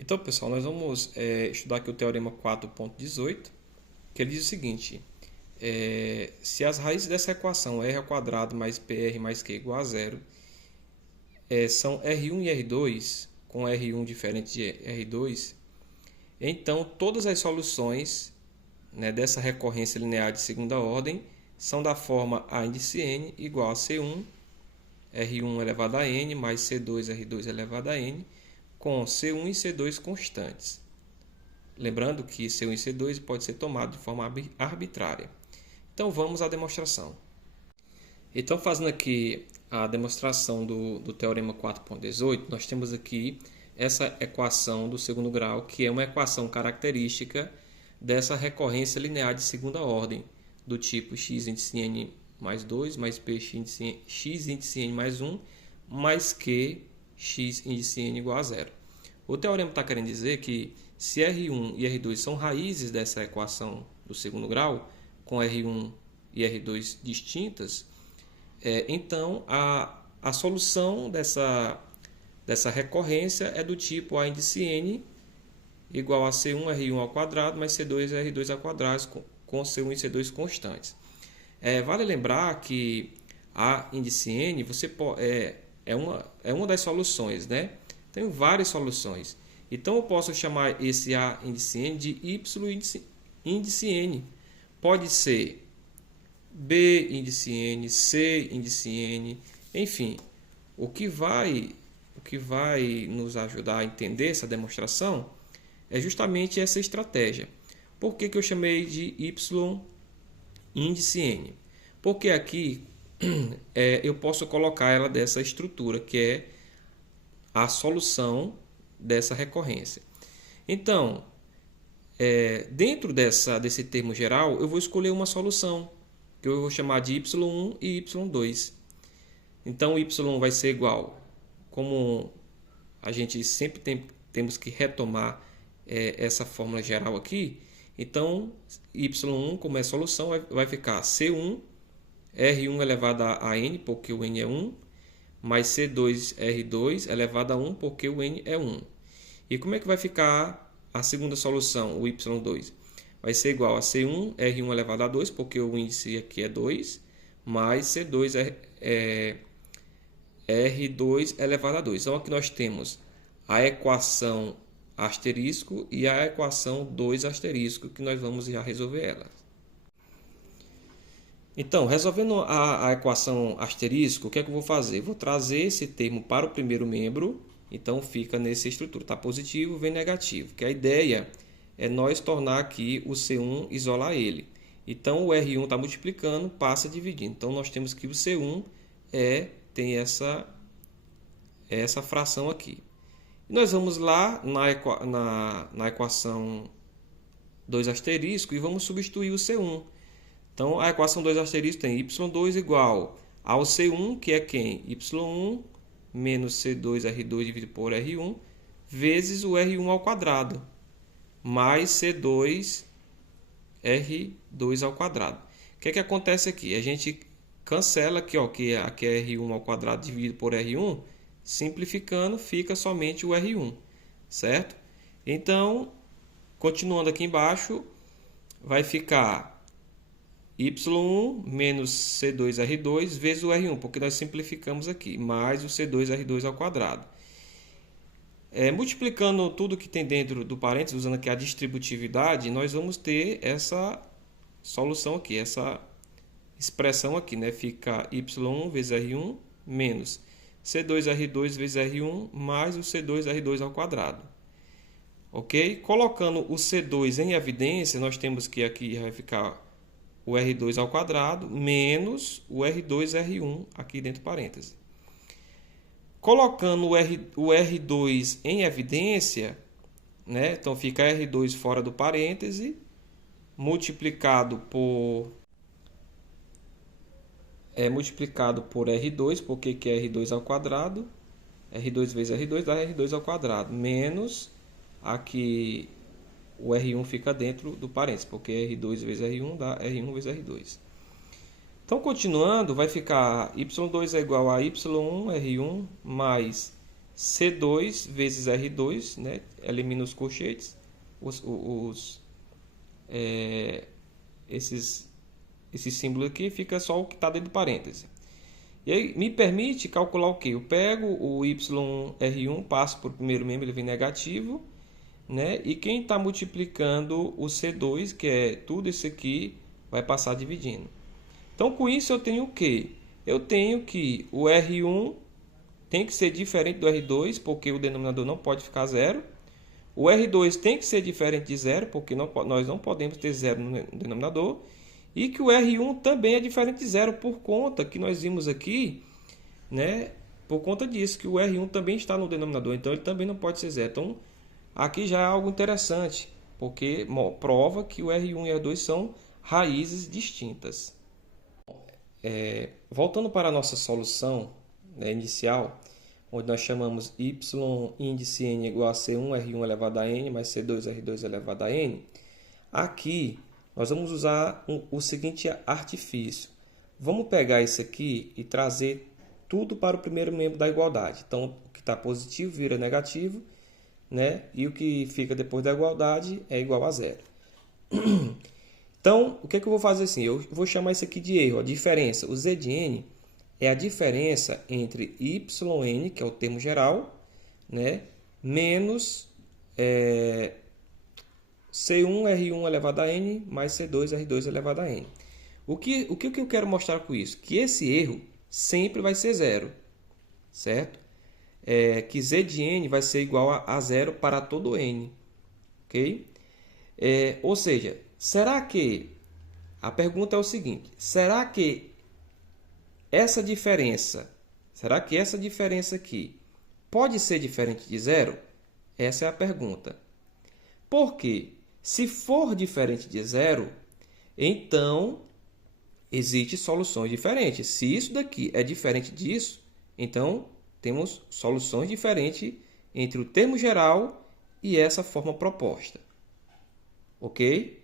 Então, pessoal, nós vamos estudar aqui o Teorema 4.18, que ele diz o seguinte: se as raízes dessa equação r ao quadrado mais pr mais q igual a zero são R1 e R2, com R1 diferente de R2, então todas as soluções, né, dessa recorrência linear de segunda ordem são da forma A índice n igual a C1, R1 elevado a n, mais C2, R2 elevado a n, com C1 e C2 constantes. Lembrando que C1 e C2 pode ser tomado de forma arbitrária. Então vamos à demonstração. Então, fazendo aqui a demonstração do Teorema 4.18, nós temos aqui essa equação do segundo grau, que é uma equação característica dessa recorrência linear de segunda ordem, do tipo x índice n mais 2, mais p x índice n mais 1, mais q x índice n igual a zero. O teorema está querendo dizer que se R1 e R2 são raízes dessa equação do segundo grau, com R1 e R2 distintas, então a solução dessa recorrência é do tipo A índice n igual a C1 R1 ao quadrado mais C2 R2 ao quadrado com C1 e C2 constantes. Vale lembrar que A índice n é uma das soluções, né? Tem várias soluções. Então eu posso chamar esse A índice n de Y índice n. Pode ser B índice n, C índice n, enfim. O que vai nos ajudar a entender essa demonstração é justamente essa estratégia. Por que eu chamei de Y índice n? Porque aqui eu posso colocar ela dessa estrutura, que é a solução dessa recorrência. Então, dentro desse termo geral, eu vou escolher uma solução, que eu vou chamar de y1 e y2. Então, y1 vai ser igual, como a gente sempre temos que retomar essa fórmula geral aqui, então, y1 como é solução vai ficar C1, R1 elevado a n, porque o n é 1, mais C2, R2 elevado a 1, porque o n é 1. E como é que vai ficar a segunda solução, o y2? Vai ser igual a C1, R1 elevado a 2, porque o índice aqui é 2, mais C2, R2 elevado a 2. Então, aqui nós temos a equação asterisco e a equação 2 asterisco, que nós vamos já resolver ela. Então, resolvendo a equação asterisco, o que é que eu vou fazer? Vou trazer esse termo para o primeiro membro, então fica nessa estrutura. Está positivo, vem negativo. Que a ideia é nós tornar aqui o C1, isolar ele. Então, o R1 está multiplicando, passa dividindo. Então, nós temos que o C1 tem essa fração aqui. E nós vamos lá na equação 2 asterisco e vamos substituir o C1. Então, a equação 2 asterisco tem y2 igual ao C1, que é quem? y1 menos C2R2 dividido por R1, vezes o R1 ao quadrado, mais C2R2 ao quadrado. O que é que acontece aqui? A gente cancela aqui, ó, que aqui é R1 ao quadrado dividido por R1, simplificando, fica somente o R1, certo? Então, continuando aqui embaixo, vai ficar y1 menos C2R2 vezes o R1, porque nós simplificamos aqui, mais o C2R2 ao quadrado. Multiplicando tudo que tem dentro do parênteses, usando aqui a distributividade, nós vamos ter essa solução aqui, essa expressão aqui, né? Fica y1 vezes R1 menos C2R2 vezes R1 mais o C2R2 ao quadrado. Ok? Colocando o C2 em evidência, nós temos que aqui vai ficar o R2 ao quadrado menos o R2R1 aqui dentro do parênteses. Colocando o R2 em evidência, né? Então fica R2 fora do parêntese, multiplicado por R2, porque que é R2 ao quadrado, R2 vezes R2 dá R2 ao quadrado, menos aqui o R1 fica dentro do parênteses, porque R2 vezes R1 dá R1 vezes R2. Então, continuando, vai ficar y2 é igual a y1 R1 mais C2 vezes R2, né? Elimina os colchetes, esse símbolo aqui, fica só o que está dentro do parêntese. E aí me permite calcular o quê? Eu pego o YR1, passo por primeiro membro, ele vem negativo, né? E quem está multiplicando o C2, que é tudo isso aqui, vai passar dividindo. Então, com isso, eu tenho o quê? Eu tenho que o R1 tem que ser diferente do R2, porque o denominador não pode ficar zero. O R2 tem que ser diferente de zero, porque nós não podemos ter zero no denominador. E que o R1 também é diferente de zero, por conta que nós vimos aqui, né? Por conta disso, que o R1 também está no denominador, então ele também não pode ser zero. Então, aqui já é algo interessante, porque prova que o R1 e o R2 são raízes distintas. Voltando para a nossa solução, né, inicial, onde nós chamamos y índice n igual a C1 R1 elevado a n mais C2 R2 elevado a n, aqui nós vamos usar o seguinte artifício. Vamos pegar isso aqui e trazer tudo para o primeiro membro da igualdade. Então, o que está positivo vira negativo, né? E o que fica depois da igualdade é igual a zero. Então, o que é que eu vou fazer assim? Eu vou chamar isso aqui de erro, a diferença. O z de n é a diferença entre yn, que é o termo geral, né? Menos C1 R1 elevado a n mais C2 R2 elevado a n. O que eu quero mostrar com isso? Que esse erro sempre vai ser zero, certo? Que z de n vai ser igual a zero para todo n, ok? Ou seja, será que... A pergunta é o seguinte, será que essa diferença aqui pode ser diferente de zero? Essa é a pergunta. Porque se for diferente de zero, então existem soluções diferentes. Se isso daqui é diferente disso, então temos soluções diferentes entre o termo geral e essa forma proposta. Ok?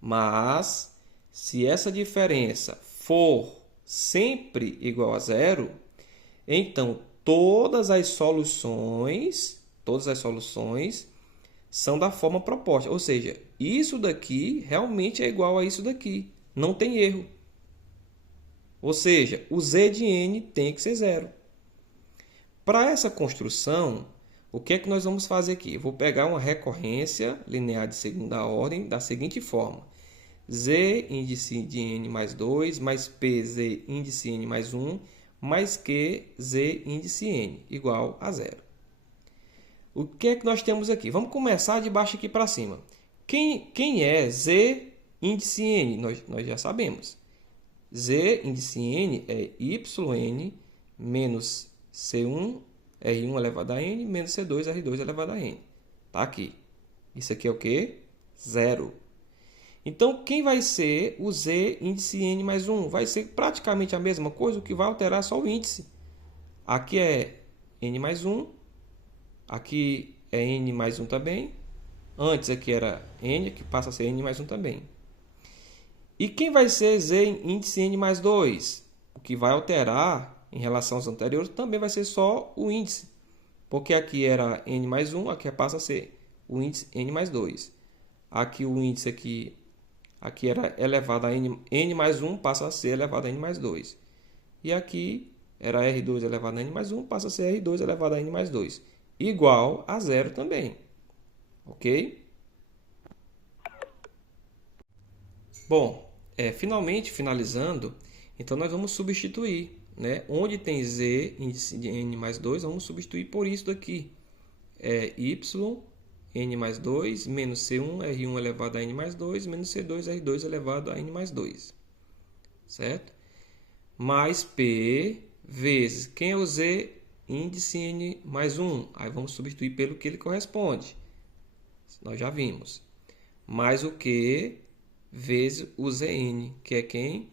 Mas, se essa diferença for sempre igual a zero, então todas as soluções são da forma proposta. Ou seja, isso daqui realmente é igual a isso daqui. Não tem erro. Ou seja, o z de n tem que ser zero. Para essa construção, o que é que nós vamos fazer aqui? Eu vou pegar uma recorrência linear de segunda ordem da seguinte forma. Z índice de n mais 2 mais p z índice n mais 1 mais q z índice n igual a zero. O que é que nós temos aqui? Vamos começar de baixo aqui para cima. Quem é z índice n? Nós já sabemos. Z índice n é yn menos C1 R1 elevado a n menos C2 R2 elevado a n. Está aqui. Isso aqui é o quê? Zero. Então, quem vai ser o z índice n mais 1? Vai ser praticamente a mesma coisa, o que vai alterar é só o índice. Aqui é n mais 1, aqui é n mais 1 também. Antes aqui era n, que passa a ser n mais 1 também. E quem vai ser z índice n mais 2? O que vai alterar em relação aos anteriores também vai ser só o índice. Porque aqui era n mais 1, aqui passa a ser o índice n mais 2. Aqui o índice aqui era elevado a n mais 1, passa a ser elevado a n mais 2. E aqui era R2 elevado a n mais 1, passa a ser R2 elevado a n mais 2. Igual a zero também. Ok? Bom, finalizando, então nós vamos substituir, né? Onde tem z índice de n mais 2, vamos substituir por isso daqui. Y n mais 2 menos C1 R1 elevado a n mais 2 menos C2 R2 elevado a n mais 2. Certo? Mais P vezes, quem é o Z? Índice n mais 1. Aí vamos substituir pelo que ele corresponde. Nós já vimos. Mais o Q vezes o Zn, que é quem?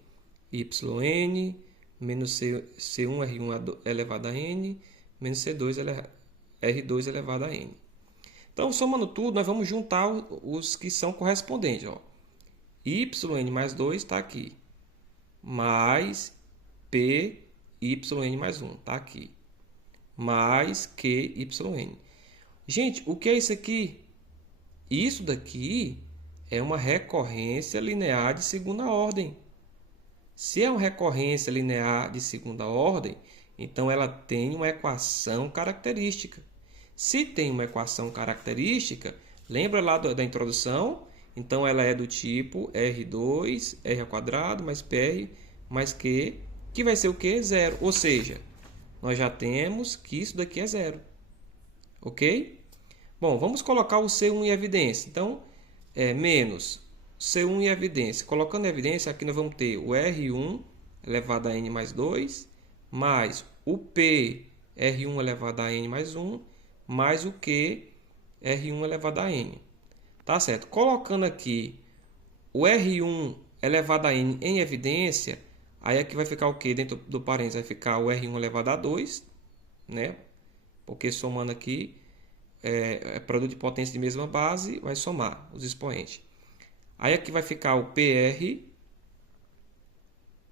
Yn menos C1 R1 elevado a n menos C2 R2 elevado a n. Então, somando tudo, nós vamos juntar os que são correspondentes. Ó. Yn mais 2 está aqui. Mais Pyn mais 1 está aqui. mais QYN. Gente, o que é isso aqui? Isso daqui é uma recorrência linear de segunda ordem. Se é uma recorrência linear de segunda ordem, então ela tem uma equação característica. Se tem uma equação característica, lembra lá da introdução? Então ela é do tipo R2, R ao quadrado, mais PR, mais Q, que vai ser o quê? Zero. Ou seja, nós já temos que isso daqui é zero. Ok? Bom, vamos colocar o C1 em evidência. Então, menos C1 em evidência. Colocando em evidência, aqui nós vamos ter o R1 elevado a N mais 2, mais o P R1 elevado a N mais 1, mais o Q R1 elevado a N. Tá certo? Colocando aqui o R1 elevado a N em evidência, aí aqui vai ficar o que dentro do parênteses? Vai ficar o R1 elevado a 2, né? Porque somando aqui, produto de potência de mesma base, vai somar os expoentes. Aí aqui vai ficar o PR,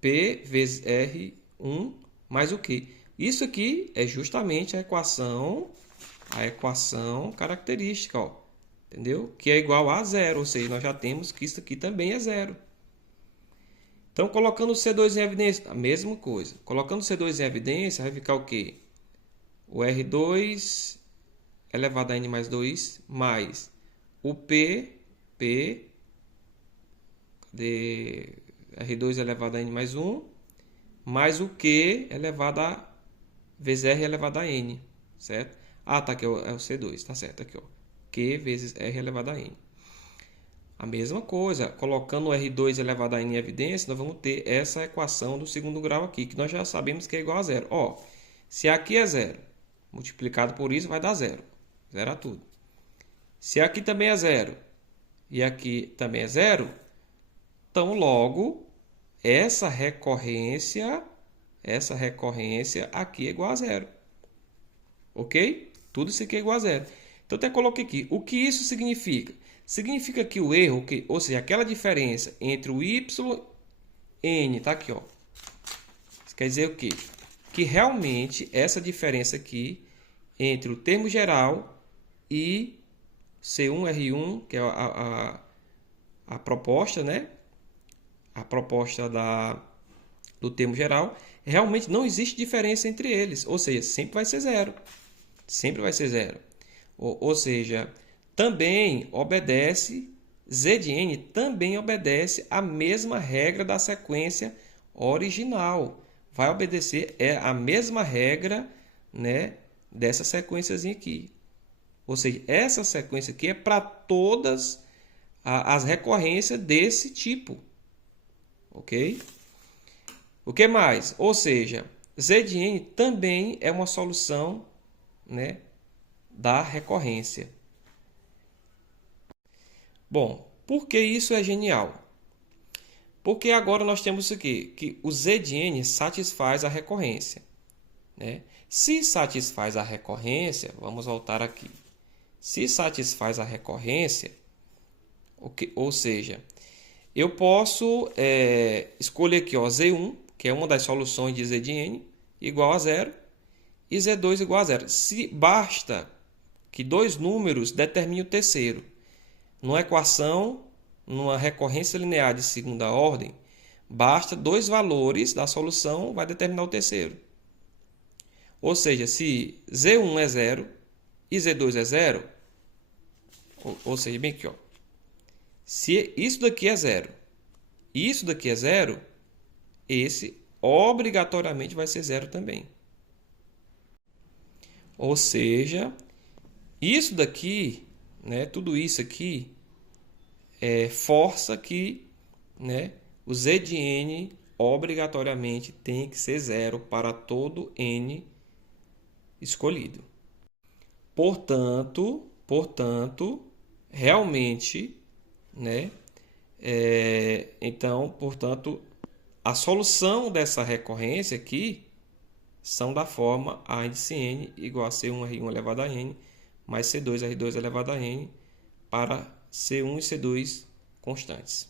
P vezes R1 mais o Q. Isso aqui é justamente a equação característica, ó, entendeu? Que é igual a zero, ou seja, nós já temos que isso aqui também é zero. Então, colocando o C2 em evidência, a mesma coisa. Colocando o C2 em evidência, vai ficar o quê? O R2 elevado a N mais 2 mais o de R2 elevado a N mais 1 mais o Q elevado a vezes R elevado a N, certo? Ah, tá aqui é o C2, tá certo aqui, ó. Q vezes R elevado a N. A mesma coisa, colocando o R2 elevado a N em evidência, nós vamos ter essa equação do segundo grau aqui, que nós já sabemos que é igual a zero. Ó, se aqui é zero, multiplicado por isso vai dar zero. Zero a tudo. Se aqui também é zero e aqui também é zero, então logo essa recorrência aqui é igual a zero. Ok? Tudo isso aqui é igual a zero. Então até coloquei aqui. O que isso significa? Significa que o erro, ou seja, aquela diferença entre o y n, tá aqui, ó. Isso quer dizer o quê? Que realmente essa diferença aqui entre o termo geral e C1R1, que é a proposta, né? A proposta do termo geral, realmente não existe diferença entre eles. Ou seja, sempre vai ser zero. Sempre vai ser zero. Ou seja, também obedece, Z de N também obedece a mesma regra da sequência original. Vai obedecer a mesma regra, né, dessa sequênciazinha aqui. Ou seja, essa sequência aqui é para todas as recorrências desse tipo. Ok? O que mais? Ou seja, Z de N também é uma solução, né, da recorrência. Bom, por que isso é genial? Porque agora nós temos isso aqui, que o Z de N satisfaz a recorrência, né? Se satisfaz a recorrência, vamos voltar aqui. Se satisfaz a recorrência, ou seja, eu posso escolher aqui, ó, Z1, que é uma das soluções de Z de N, igual a zero, e Z2 igual a zero. Se basta que dois números determinem o terceiro. Numa equação, numa recorrência linear de segunda ordem, basta dois valores da solução vai determinar o terceiro. Ou seja, se Z1 é zero e Z2 é zero, ou seja, bem aqui, ó, se isso daqui é zero e isso daqui é zero, esse obrigatoriamente vai ser zero também. Ou seja, isso daqui, né, tudo isso aqui força que, né, o Z de N obrigatoriamente tem que ser zero para todo N escolhido. Portanto, realmente, né, então, portanto, a solução dessa recorrência aqui são da forma A índice N igual a C1R1 elevado a N mais C2R2 elevado a N para C1 e C2 constantes.